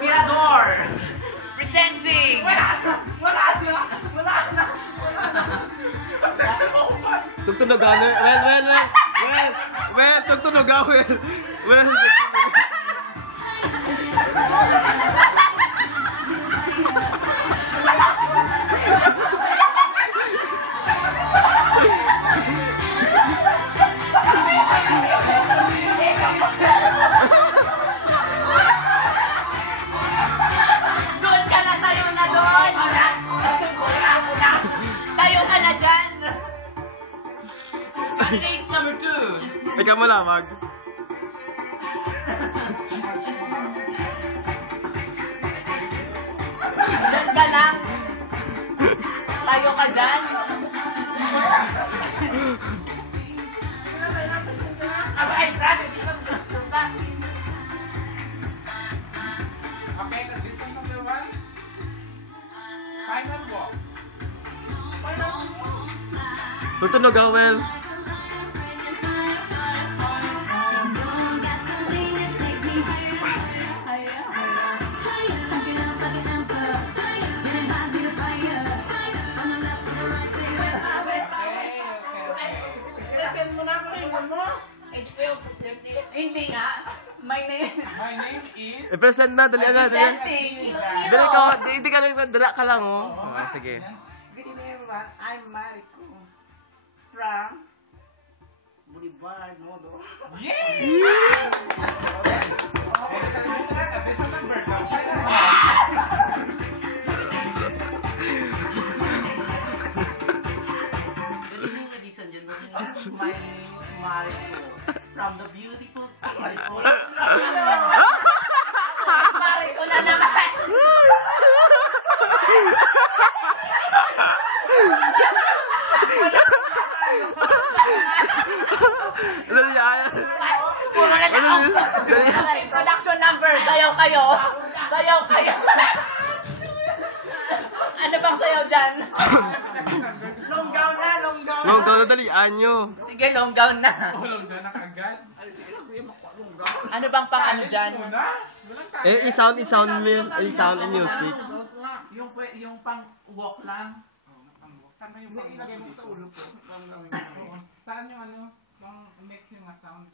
Mirador! Presenting! Wala na! Tugtunog ano? Well, tugtunog ako. Well. Doon ka na, tayo na doon! Tayo ka na dyan! Candidate number 2. Ikaw mo lamag. Dyan ka lang. Tayo ka dyan. Abay, brother, di ba gusto ka? Okay, dito number 1. Final walk. Tugtunog ako, well. Present mo na ako yung mo. Hindi nga. My name My name is... I-present na, dali agad. Presenting. Dali ka, hindi ka lang, dala ka lang, oh. Sige. Good evening, everyone. I'm Mariko from Boulevard, Modo. Yay! This number daw. Good evening, ladies and gentlemen. My name is Mariko from the beautiful city of Mariko na naman. Dali ayan. Puro na lang. Dali. Production number. Sayaw kayo. Sayaw kayo. Ano bang sayaw dyan? Long gown na, long gown. Long gown na dalian nyo. Sige, long gown na. Ulong doon na kagad. Ano bang pang ano dyan? Muna. Walang kagad. I-sound in music. Yung pang walk lang. Saan ba yung Ilagay mo sa ulo ko. Oo. Saan yung ano? Yung next yung sound?